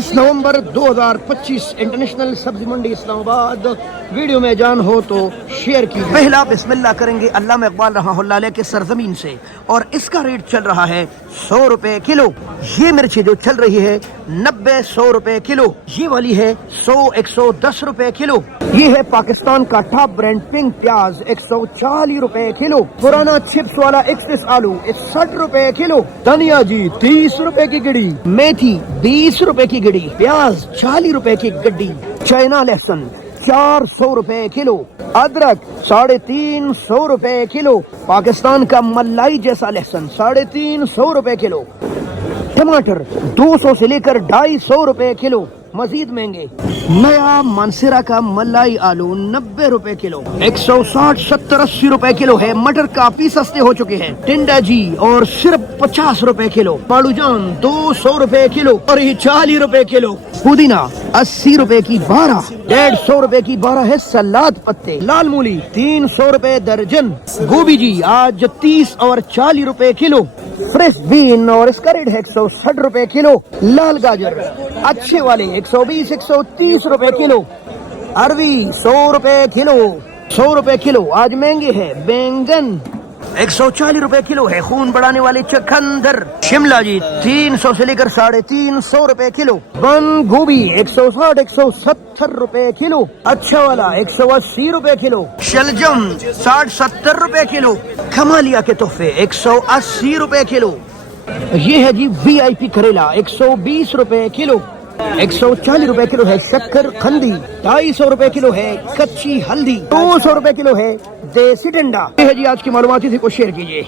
19 नवंबर 2025 international सब्जी मंडी Islamabad. Video में जान हो तो शेयर कीजिए। पहला बिस्मिल्लाह करेंगे अल्लामा इकबाल रहमतुल्लाह अलैह के सरजमीन से, और इसका रेट चल रहा है 100 रुपए किलो। ये मिर्ची जो चल रही है 90-100 रुपए किलो, ये वाली है 100-110 रुपए किलो। ये है पाकिस्तान का टॉप ब्रांड पिंक प्याज 140 रुपए किलो। पुराना चिप्स वाला एक्सप्रेस आलू 60 रुपए किलो। धनिया जी 30 रुपए की गिड़ी, मेथी 20 रुपए की गिड़ी, प्याज 40 रुपए की गड्डी, चाइना लहसुन 400 रुपए किलो, अदरक 350 रुपए किलो, पाकिस्तान का मलाई जैसा लहसुन 350 रुपए किलो, टमाटर 200 से लेकर 250 रुपए किलो, मजीद महंगे नया मानसेरा का मलाई आलू 90 रुपए किलो, 160, 70, 80 रुपए किलो है। मटर काफी सस्ते हो चुके हैं। टिंडा जी और सिर्फ 50 रुपए किलो, पालूजान 200 रुपए किलो और ये 40 रुपए किलो। पुदीना 80 रुपए की 12, 150 रुपए की 12 है सलाद पत्ते। लाल मूली 300 रुपए दर्जन। गोभी जी आज 30 और 40 रुपए किलो। फ्रेश बीन और इसका रेट है 160 रुपए किलो। लाल गाजर अच्छे वाले 120, 130 रुपए किलो। अरवी 100 रुपए किलो, 100 रुपए किलो। आज महंगे है बैंगन 140 रुपए किलो है। खून बढ़ाने वाले चुकंदर। शिमला जी 300 से लेकर 350 रुपए किलो। बंद गोभी 160, 170 रुपए किलो। अच्छा वाला 180 रुपए किलो। शलजम 60-70 रुपए किलो। खमालिया के तोहफे 180 रुपए किलो। ये है जी VIP करेला 120 रुपए किलो। 140 रुपए किलो है शक्कर खंडी। 250 रुपए किलो है कच्ची हल्दी। 200 रुपए किलो है देसी डंडा। ये है जी आज की मालूमाती थी को शेयर कीजिए।